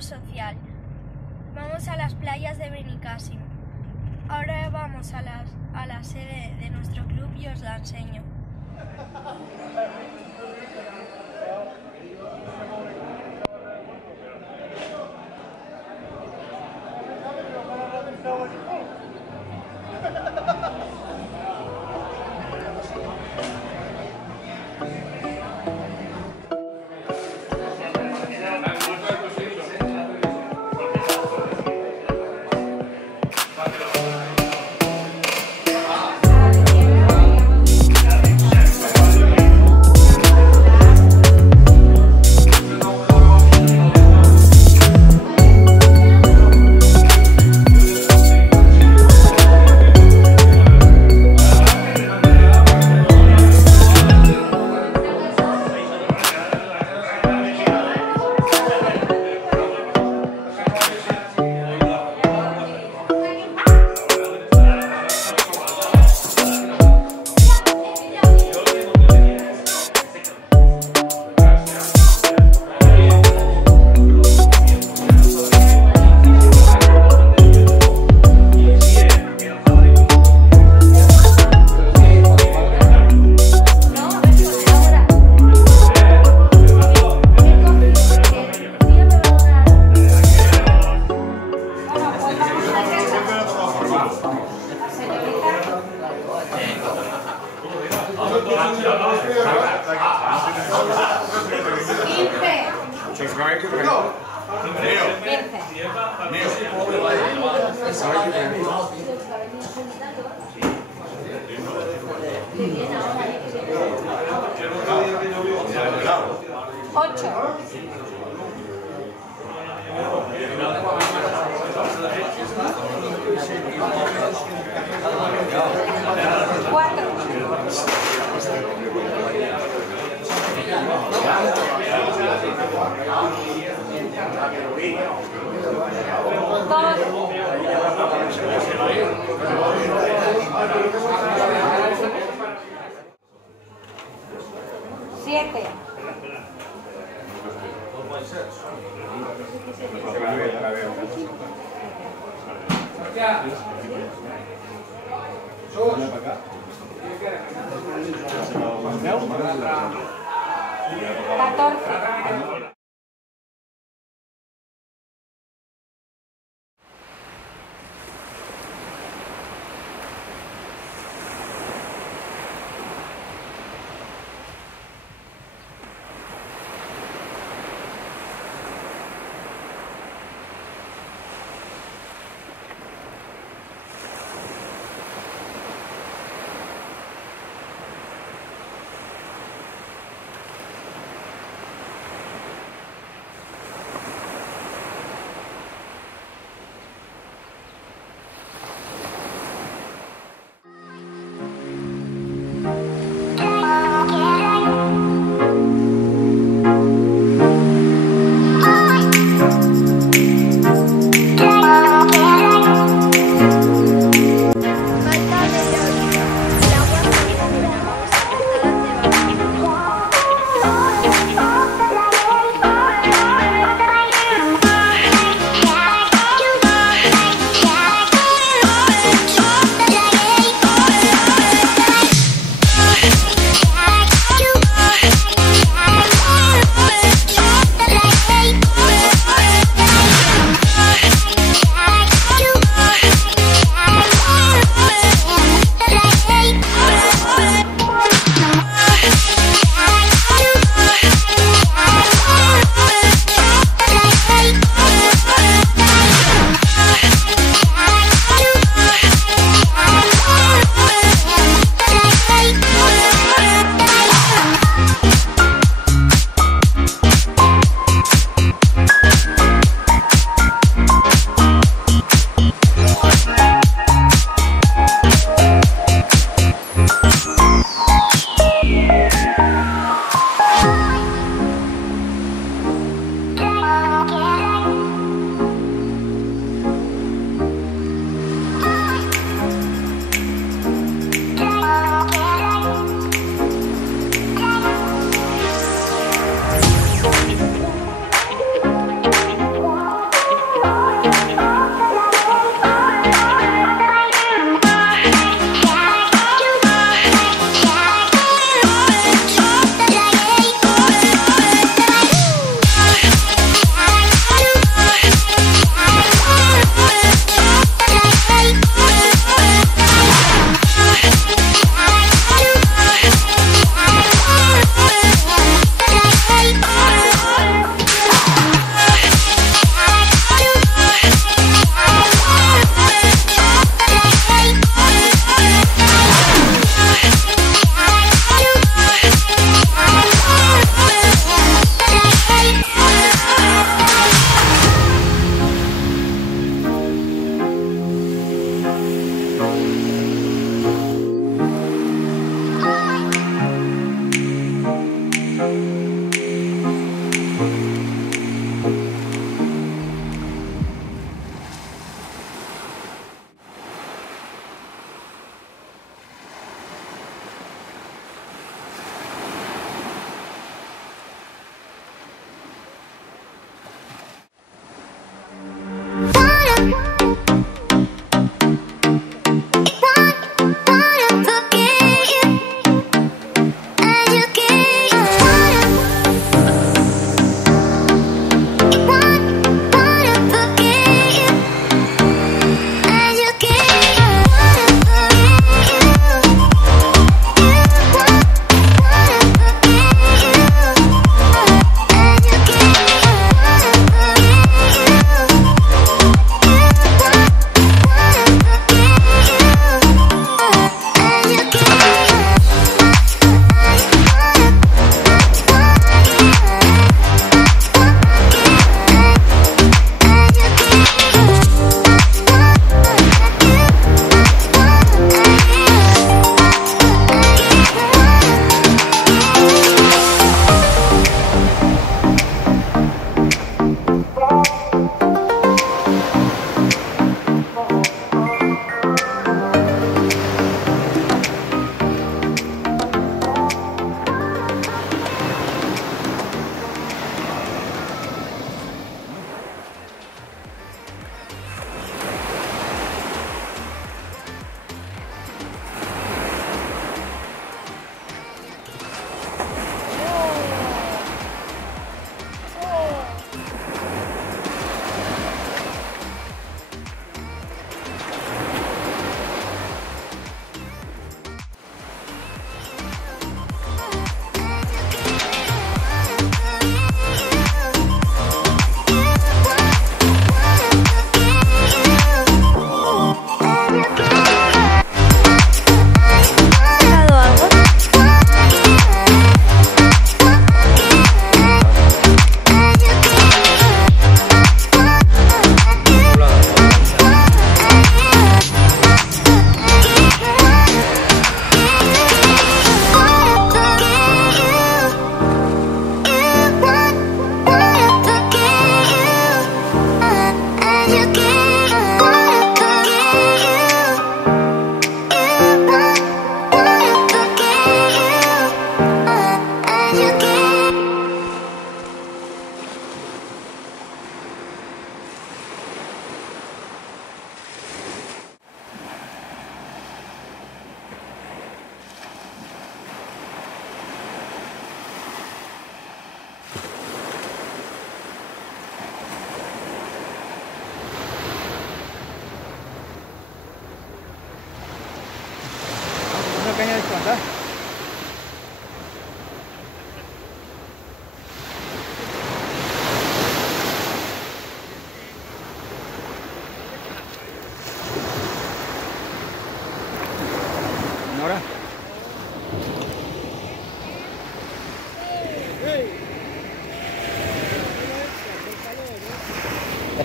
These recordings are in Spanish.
centro social. Vamos a las playas de Benicàssim. Ahora vamos a la sede de nuestro club y os la enseño.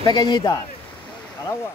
pequeñitas. Al agua.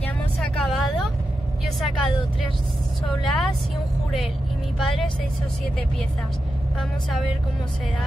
Ya hemos acabado. Yo he sacado 3 solas y un jurel. Y mi padre 6 o 7 piezas. Vamos a ver cómo se da.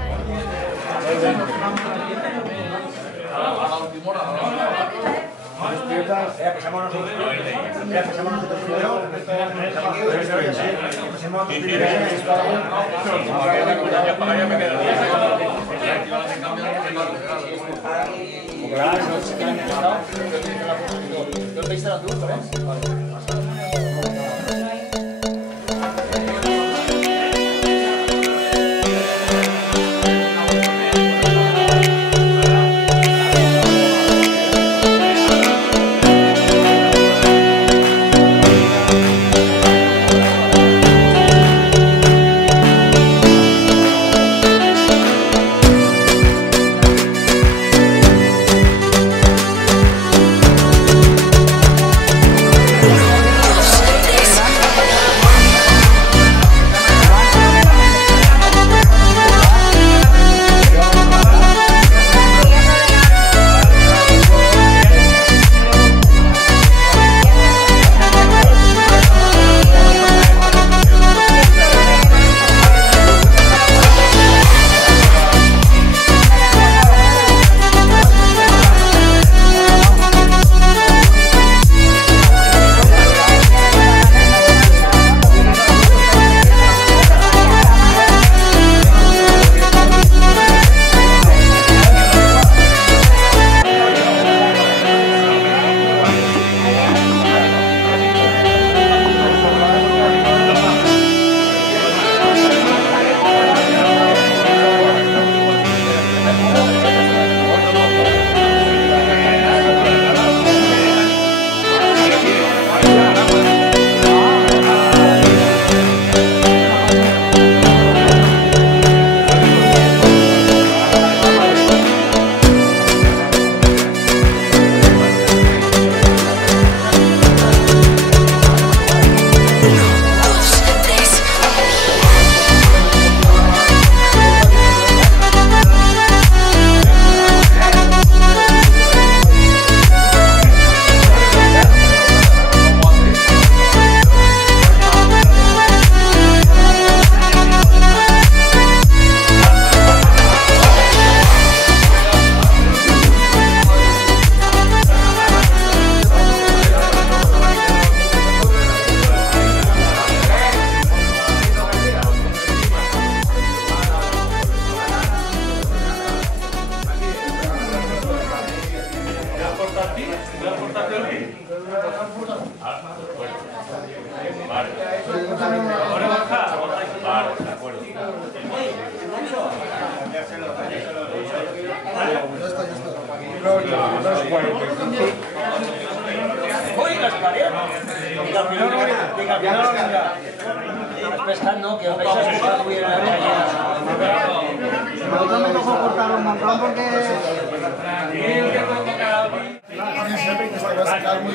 Vale. Ahora baja. Vale, de acuerdo. ¡Uy, las paredes! Diga, al final no venga. Pescando, que os vais a asustar muy en la calle. Nosotros me tocó cortar un montón porque... Siempre que se va a sacar muy...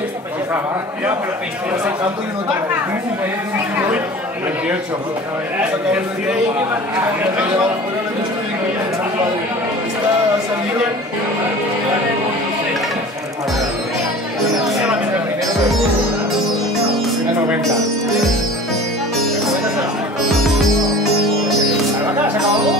Sacando y no te 28. Está salido. En 90. ¿Se acabó?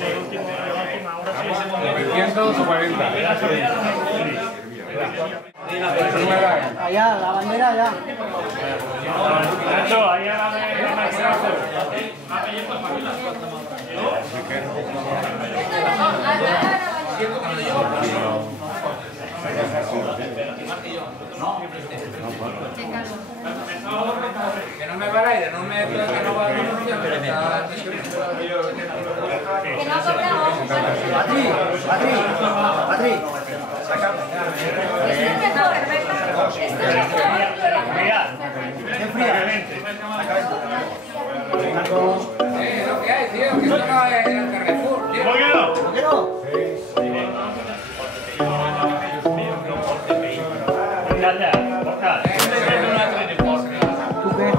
940. Allá, la bandera allá. Nacho, ahí a la de Que no me paráis, no me... Que no va a... Patri, lo que hay, tío, que esto no es el Carrefour, tío. ¿Por qué no? ¿por qué no? ¿Tú qué?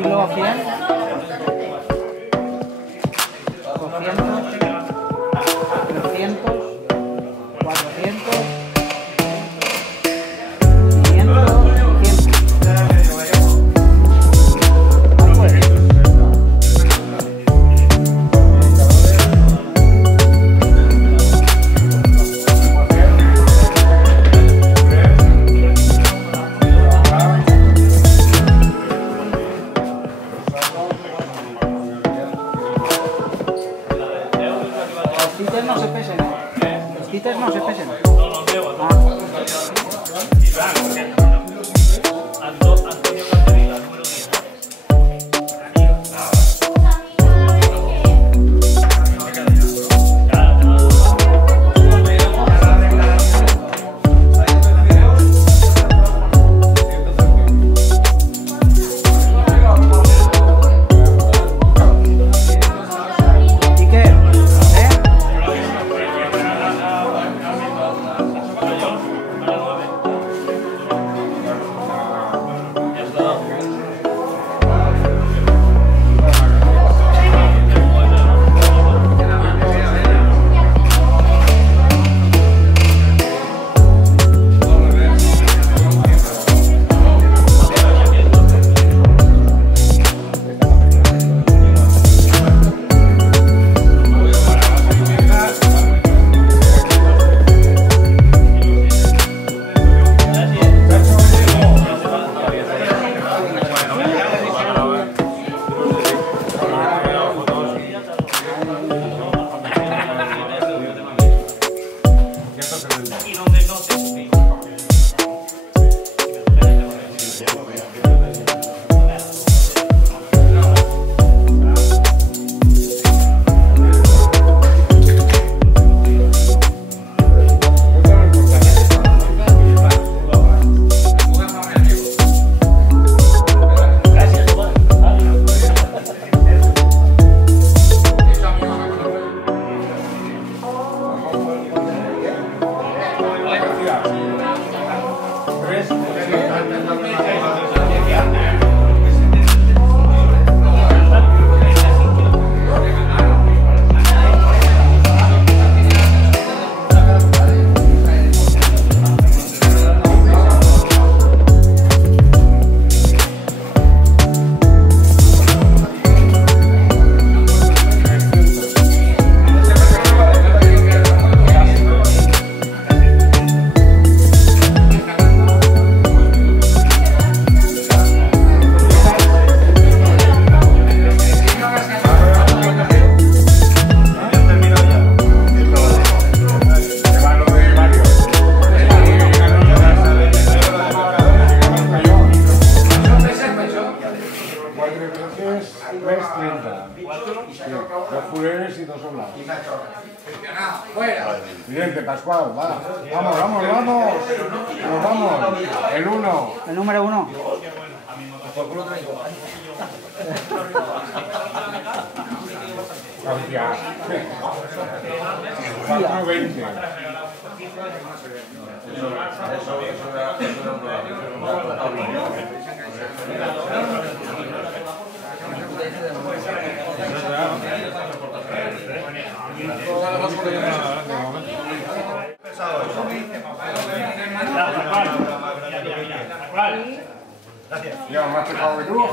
Kilo 100. 10. 2 jureles y 2 oblatos. Fuera. Siguiente, Pascual, va. Vamos, vamos, vamos. Nos vamos. El 1. El número 1. Hostia. 4:20. Ya, más pesado que tú.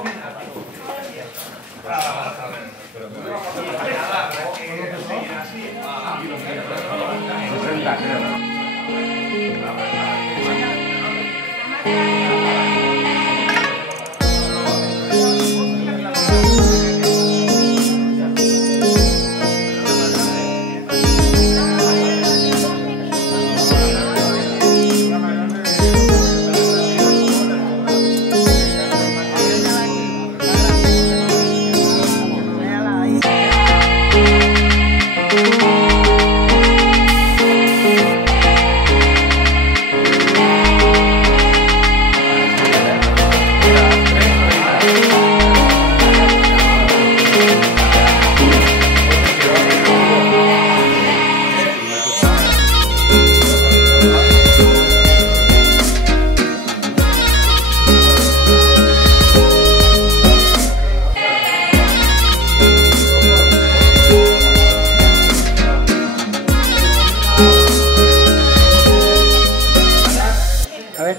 A ver,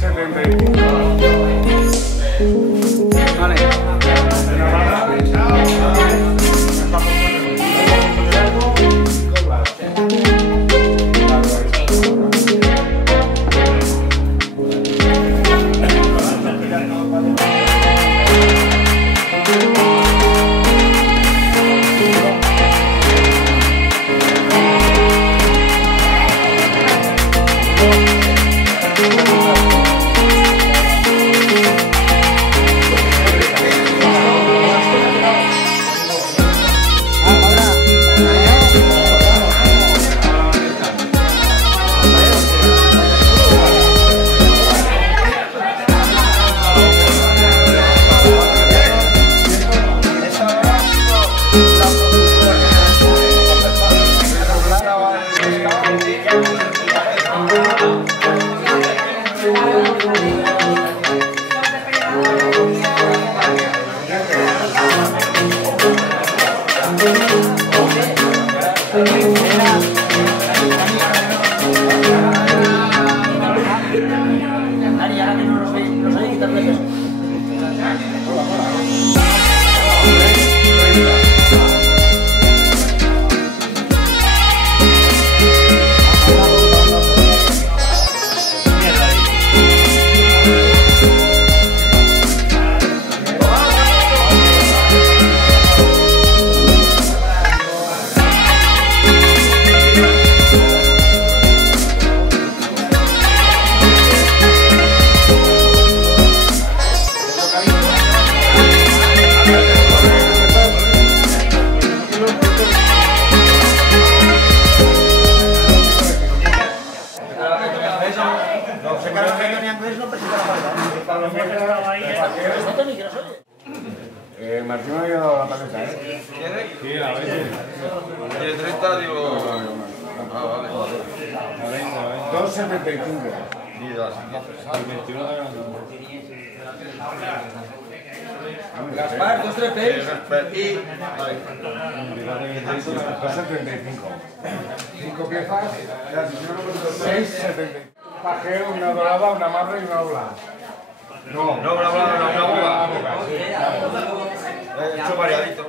75. vale. Martín me había dado la paleta, ¿eh? ¿Quiere? Sí, a ver. Y el 30 digo... Ah, vale. 2,75. Y das. Gaspar, 2 trepes. Y... 2,75. 5 piezas. 6,75. Pajeo, una dorada, una marra y una oblada. No, No, una bola. Sí. He hecho variadito.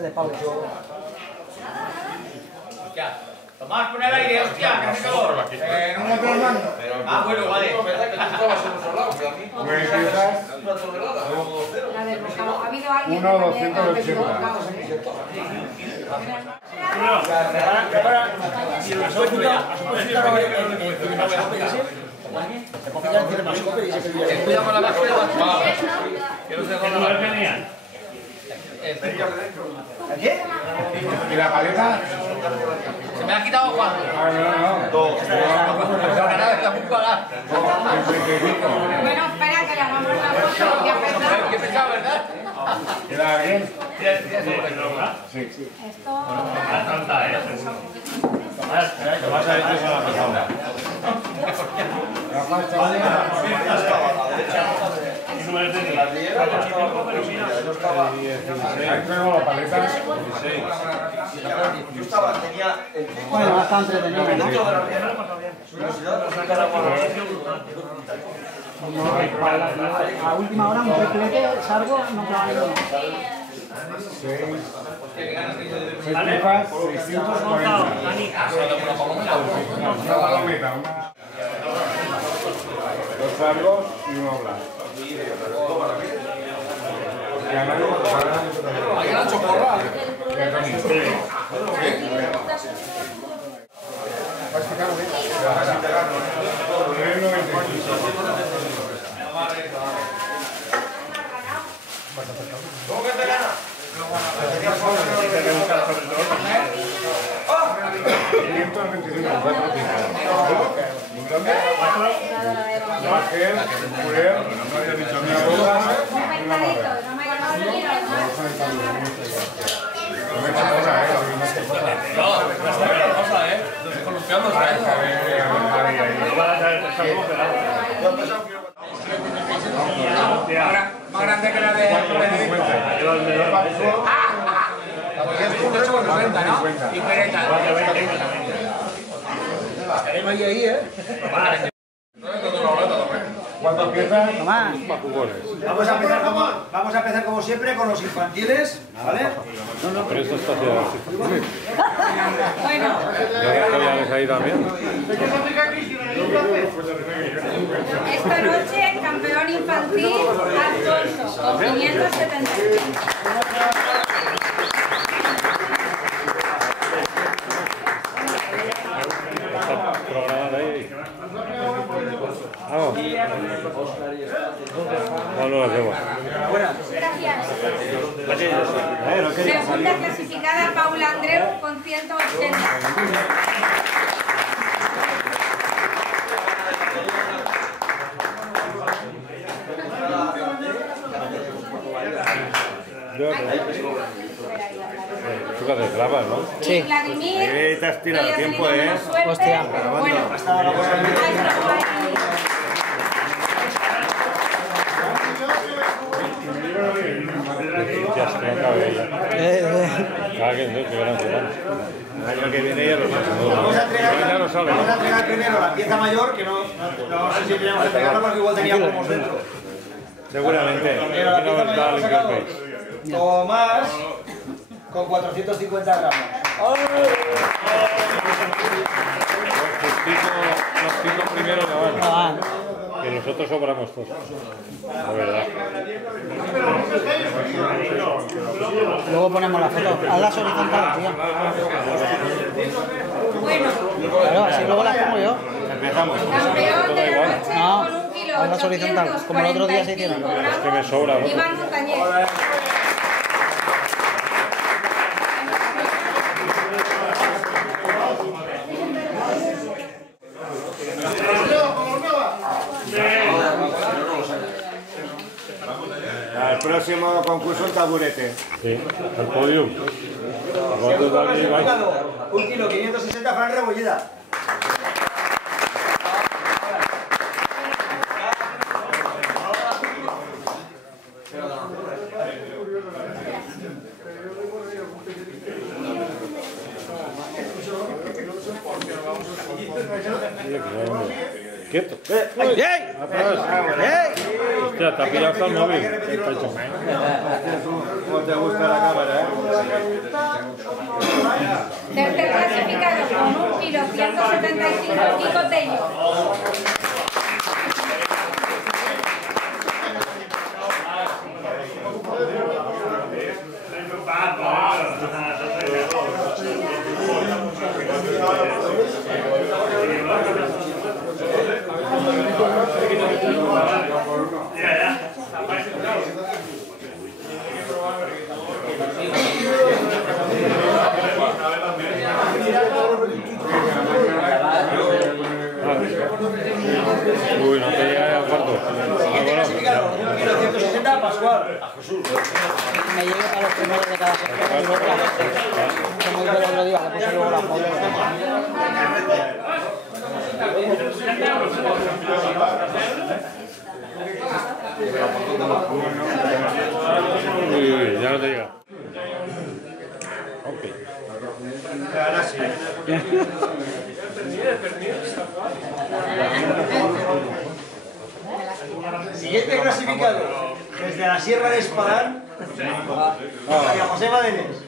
De Pablo. Tomás, pon el aire, hostia, que hace calor. ¿No me otro hermano? Ah, bueno, vale. Pues piezas. A ver, porque ha habido alguien 1, que también ha 280. equivocado, ¿eh? Cuidado con la basura. Que no se ¿Qué número tenían? ¿Y la paleta? Se me ha quitado Juan. No. Dos. Bueno, espera que le hagamos la foto. Ya empezamos. ¿Qué pensaba, verdad? ¿Queda bien? Sí. Esto... Tanta, ¿eh? Vas a ver que se la ha pasado. ¿Qué número tenías? Ahí tengo la paleta. Bueno, está entretenido, ¿no? A última hora un triplete, salvo, no queda ninguno. 640. Una palometa, dos salvos y uno blanco. Mañana chocorra. ¿Cómo que te gana? Más grande que la de Benedicto. Es un 90, ¿no? Y pereta. Ahí, ¿eh? ¿Cuántas piezas? Tomás. Vamos a empezar como siempre con los infantiles, ¿vale? Pero esto está hacia Bueno. ya ahí también. Esta noche, campeón infantil, Alfonso, con 575. Programada ahí. Vamos. No lo hacemos. Gracias. Segunda clasificada, Paula Andreu, con 180. Tú que haces grabas, ¿no? Sí. Vladimir. Te has tirado tiempo, ¿eh? Hostia. Bueno. Ya está, cabe ya. Caguen, que gran final. El año que viene ya lo sabemos. Vamos a entregar primero la pieza mayor, que no sé si tenemos que entregarlo porque igual tenía pomos dentro. Seguramente. Pero la pieza mayor la hemos sacado Tomás con 450 gramos. Los cinco primeros no van. Que nosotros sobramos todos. La verdad. Luego ponemos la foto. Hazlas horizontales, tío. Bueno. Claro, así luego las pongo yo. Empezamos. Campeón de la noche No, con 1 kilo. hazlas horizontales, como el otro día se hicieron. Es que me sobra. Iván Montañez. El próximo concurso en taburete. Sí, al podium. ¿Cuánto da aquí, Iván? 1 kilo 560 Fran Rebolleda. Quieto. Atrás. Hostia, te ha pillado hasta el móvil. ¿Cómo te gusta la cámara, eh? Tercer clasificado con 1 kilo 175, Kiko Tello. Uy, no te llega al cuarto. Siguiente clasificado, 160, Pascual. Me llegue para los primeros de cada sección y luego la gente. Como dice el otro día, le puse luego la foto. Uy, ya no te llega. Ok. Siguiente clasificado, desde la Sierra de Espadán, María José Badenes.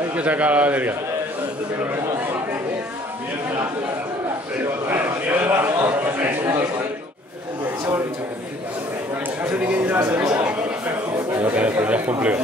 Hay que sacar la batería. No sé ni qué dice la cerveza. Ya has cumplido.